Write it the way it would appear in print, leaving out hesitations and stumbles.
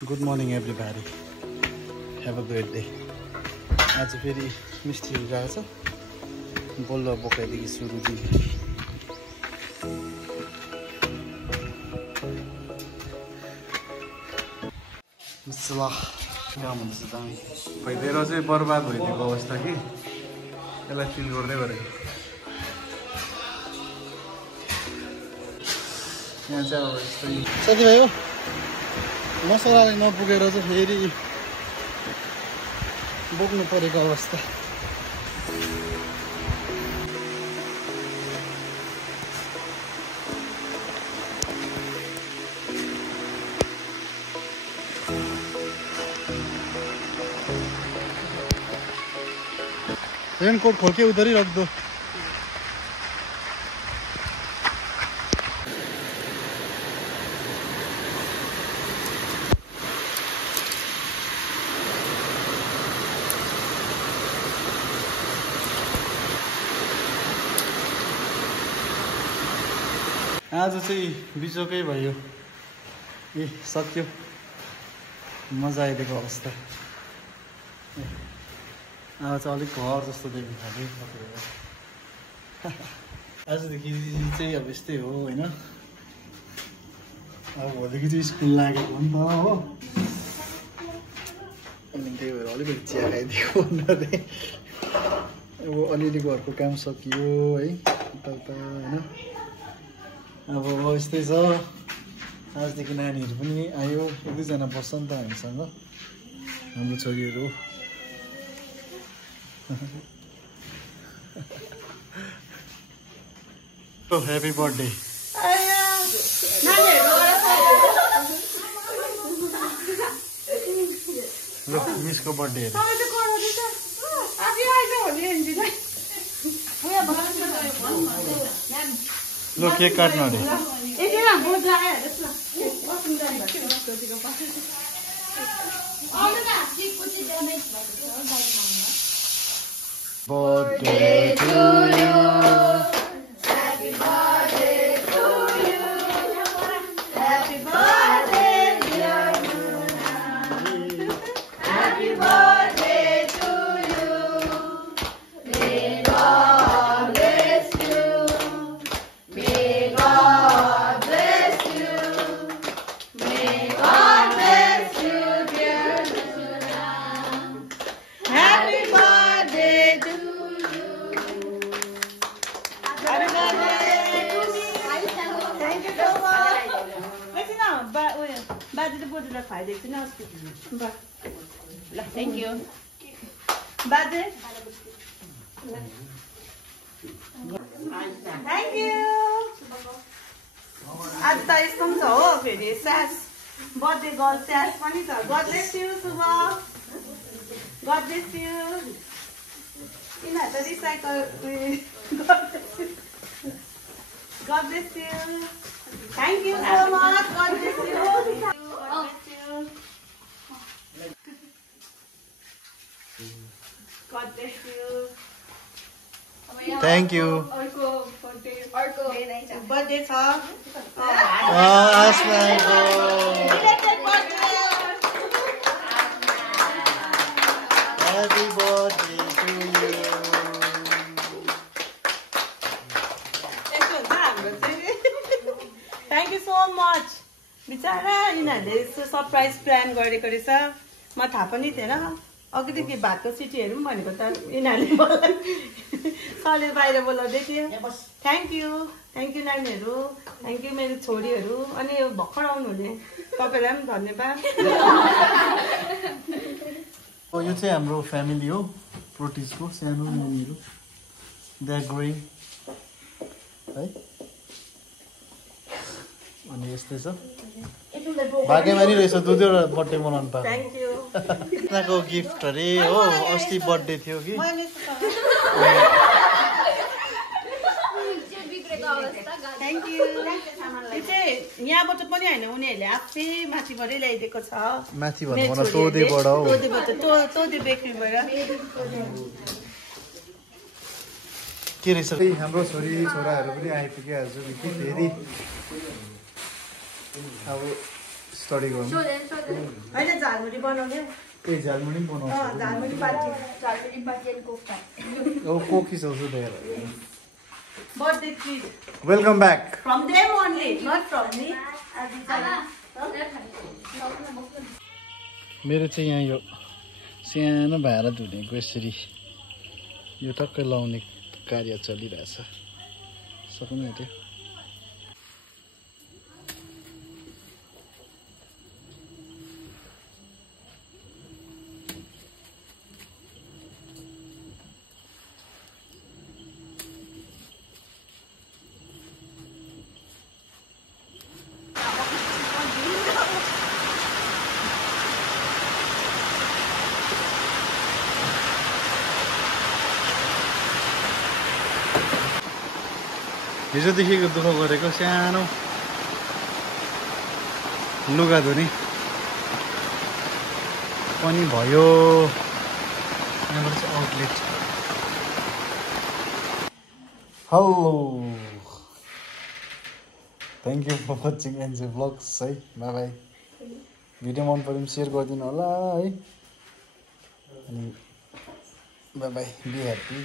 Good morning everybody. Have a great day. आज फेरि मिस्त्री गएको छ बल्ल बोकाइदेखि सुरु दिन मसला काम हुन्छ दामी भइदिएर चाहिँ बर्बाद भइदिएको अवस्था कि यसलाई फिल गर्दै गरेको यहाँ चाहिँ अब यस्तै साथीभाइ हो मसलाले नपुगेर चाहिँ फेरि बोक्नु परेको अवस्था रेनकोट खोल के उधर ही रख दो आज चाहिँ बिचोकै भयो ए सक्यो मजा आइदिएको अवस्था आज चाहिँ अलिक घर जस्तो देख्नु थाल्यो आजदेखि चाहिँ अब यस्तै हो होइन अब भोलिदेखि चाहिँ स्कुल लागेको हो नि त हो अनि त्यही भएर अलिकति चिया खाइदिएको भन्नाले अब अलिअलि घरको काम सकियो है यताउता होइन अब यस्तै छ आजदेखि नानीहरू पनि आयो एक दुईजना बस्छ नि त हामीसँग हाम्रो छोरीहरू ह्याप्पी बर्थडे ल मिसको बर्थडे लो केक काट्नु अरे birthday to you happy birthday to you happy birthday dear Luna happy birthday to you may God bless you may God bless you may God bless you dear Luna happy birthday to Thank you. Bade. Thank you. आज त यस्तो पनि छ हो फेरि स्यास birthday girl स्यास पनि छ गड ब्लेस यु शुभ गड ब्लेस यु यिनीहरू त recycle God bless you thank you so much God bless you God bless you. Thank you. Birthday छ अस्माको Happy birthday to you. Thank you so much. बिचारा यिनीहरूले यस्तो surprise plan गरेको रहेछ म थाहा पनि थिएन अघिदेखि भातको सिटीहरू पनि भनेको त यिनीहरूले मलाई सरले बाहिर बोलाउँदै थियो थ्याङ्क यू नानीहरू थ्याङ्क यू मेरो छोरीहरू अनि यो भर्खर आउनुहुने तपाईँलाई पनि धन्यवाद यो चाहिँ हाम्रो फ्यामिली हो प्रोटिजको सानो नानीहरू दे आर ग्रोइङ है अनि यस्तै छ भाग्यमानी रहेछ दुईवटा बर्थडे मनाउनु पाएको थ्याङ्क यू को गिफ्ट अरे हो अस्ति बर्थडे थियो कि थ्याङ्क यू यो चाहिँ यहाँबाट पनि होइन उनीहरूले आफै माथिबाटै ल्याइदिएको छ माथि भन्नु तोदेबाट हो तोदे बेकरीबाट के रहेछ हाम्रो छोरी छोराहरू पनि आइपुगिहाल्छ कि फेरि अब स्टडी गर्नु होइन झालमुरी बनाउने ए झालमुरी पनि बनाउँछ झालमुरी पार्टी ओ cookies also there birthday treat welcome back from them only not from me मेरो चाहिँ यहाँ यो सानो भाँडा धुनेको यसरी यो टक्कै लाउने कार्य चलिरहेछ सक्नु आँट्यो हिजोदेखिको दुःख गरेको सानो लुगा धुने पनि भयो यहाँबाट चाहिँ outlet hello thank you for watching NJ blogs है बाई बाई भिडियो मन पऱ्यो भने सेयर गरिदिनु होला है अनि बाई बाई बी ह्याप्पी